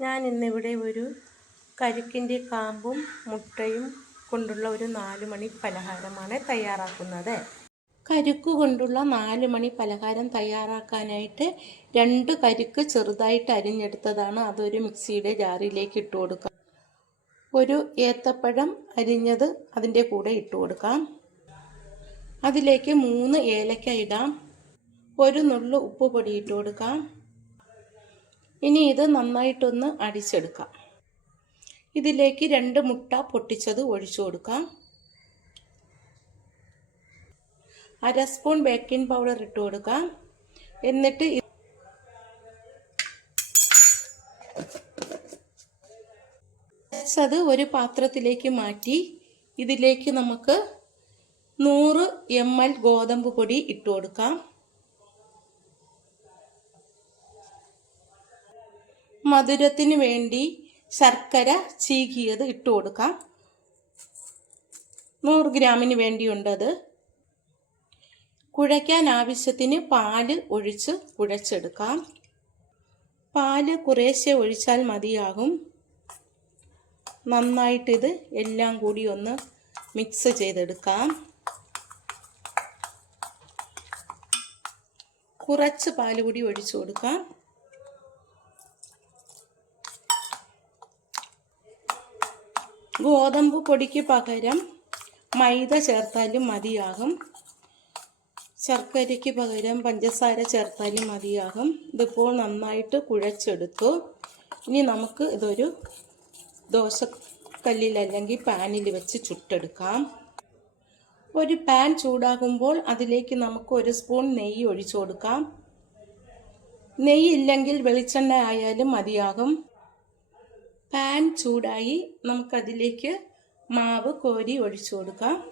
ഞാൻ ഇന്നിവിടെ ഒരു കരിക്കിന്റെ കാമ്പും മുട്ടയും കൊണ്ടുള്ള ഒരു നാല് മണി പലഹാരമാണ് തയ്യാറാക്കുന്നത്. കരിക്ക് കൊണ്ടുള്ള നാല് മണി പലഹാരം തയ്യാറാക്കാനായിട്ട് രണ്ട് കരിക്ക് ചെറുതായിട്ട് അരിഞ്ഞെടുത്തതാണ് അതൊരു മിക്സിയുടെ ജാറിലേക്ക് ഇട്ട് കൊടുക്കാം. ഒരു ഏത്തപ്പഴം അരിഞ്ഞത് അതിന്റെ കൂടെ ഇട്ട് കൊടുക്കാം. അതിലേക്ക് മൂന്ന് ഏലക്ക ഇടാം. ഒരു നുള്ളു ഉപ്പ് പൊടി ഇട്ട് കൊടുക്കാം. ഇനി ഇത് നന്നായിട്ടൊന്ന് അടിച്ചെടുക്കാം. ഇതിലേക്ക് രണ്ട് മുട്ട പൊട്ടിച്ചത് ഒഴിച്ചു കൊടുക്കാം. അര സ്പൂൺ ബേക്കിംഗ് പൗഡർ ഇട്ട് കൊടുക്കാം. എന്നിട്ട് അത് ഒരു പാത്രത്തിലേക്ക് മാറ്റി ഇതിലേക്ക് നമുക്ക് നൂറ് എം എൽ ഗോതമ്പ് പൊടി ഇട്ട് കൊടുക്കാം. മധുരത്തിന് വേണ്ടി ശർക്കര ചീകിയത് ഇട്ട് കൊടുക്കാം. നൂറ് ഗ്രാമിന് വേണ്ടിയുണ്ടത്. കുഴയ്ക്കാൻ ആവശ്യത്തിന് പാൽ ഒഴിച്ച് കുഴച്ചെടുക്കാം. പാൽ കുറേശ്ശെ ഒഴിച്ചാൽ മതിയാകും. നന്നായിട്ടിത് എല്ലാം കൂടി ഒന്ന് മിക്സ് ചെയ്തെടുക്കാം. കുറച്ച് പാൽ കൂടി ഒഴിച്ചു കൊടുക്കാം. ഗോതമ്പ് പൊടിക്ക് പകരം മൈദ ചേർത്താലും മതിയാകും. ശർക്കരയ്ക്ക് പകരം പഞ്ചസാര ചേർത്താലും മതിയാകും. ഇതിപ്പോൾ നന്നായിട്ട് കുഴച്ചെടുത്തു. ഇനി നമുക്ക് ഇതൊരു ദോശക്കല്ലിൽ അല്ലെങ്കിൽ പാനിൽ വെച്ച് ചുട്ടെടുക്കാം. ഒരു പാൻ ചൂടാകുമ്പോൾ അതിലേക്ക് നമുക്ക് ഒരു സ്പൂൺ നെയ്യ് ഒഴിച്ചു കൊടുക്കാം. നെയ്യ് ഇല്ലെങ്കിൽ വെളിച്ചെണ്ണ ആയാലും മതിയാകും. പാൻ ചൂടായി നമുക്കതിലേക്ക് മാവ് കോരി ഒഴിച്ചു കൊടുക്കാം.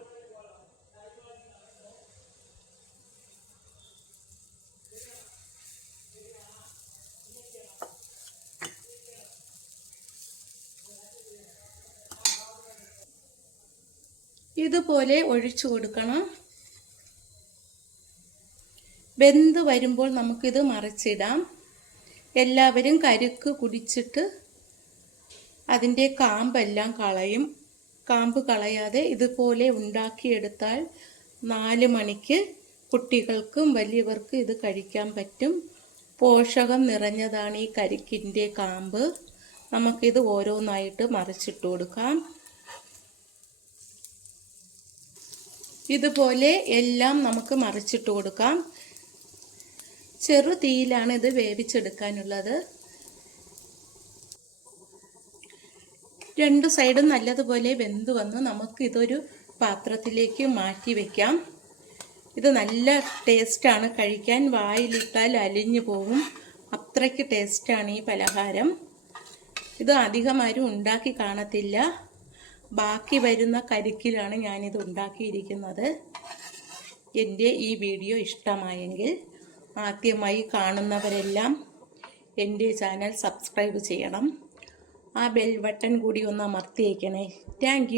ഇതുപോലെ ഒഴിച്ചു കൊടുക്കണം. വെന്ത് വരുമ്പോൾ നമുക്കിത് മറിച്ചിടാം. എല്ലാവരും കരുക്ക് കുടിച്ചിട്ട് അതിന്റെ കാമ്പെല്ലാം കളയും. കാമ്പ് കളയാതെ ഇതുപോലെ ഉണ്ടാക്കിയെടുത്താൽ നാല് മണിക്ക് കുട്ടികൾക്കും വലിയവർക്കും ഇത് കഴിക്കാൻ പറ്റും. പോഷകം നിറഞ്ഞതാണ് ഈ കരിക്കിന്റെ കാമ്പ്. നമുക്കിത് ഓരോന്നായിട്ട് മറിച്ചിട്ട് കൊടുക്കാം. ഇതുപോലെ എല്ലാം നമുക്ക് മറിച്ചിട്ട് കൊടുക്കാം. ചെറു തീയിലാണ് ഇത് വേവിച്ചെടുക്കാനുള്ളത്. രണ്ട് സൈഡും നല്ലതുപോലെ വെന്ത് വന്ന് നമുക്ക് ഇതൊരു പാത്രത്തിലേക്ക് മാറ്റി വെക്കാം. ഇത് നല്ല ടേസ്റ്റാണ് കഴിക്കാൻ വായിലിട്ടാൽ അലിഞ്ഞു പോകും അത്രയ്ക്ക് ടേസ്റ്റാണ് ഈ പലഹാരം. ഇത് അധികം ആരും ഉണ്ടാക്കി കാണത്തില്ല. ബാക്കി വരുന്ന കരിക്കിലാണ് ഞാനിത് ഉണ്ടാക്കിയിരിക്കുന്നത്. എന്റെ ഈ വീഡിയോ ഇഷ്ടമായെങ്കിൽ ആദ്യമായി കാണുന്നവരെല്ലാം എന്റെ ചാനൽ സബ്സ്ക്രൈബ് ചെയ്യണം. ആ ബെൽ ബട്ടൺ കൂടി ഒന്ന് അമർത്തിയേക്കണേ. താങ്ക്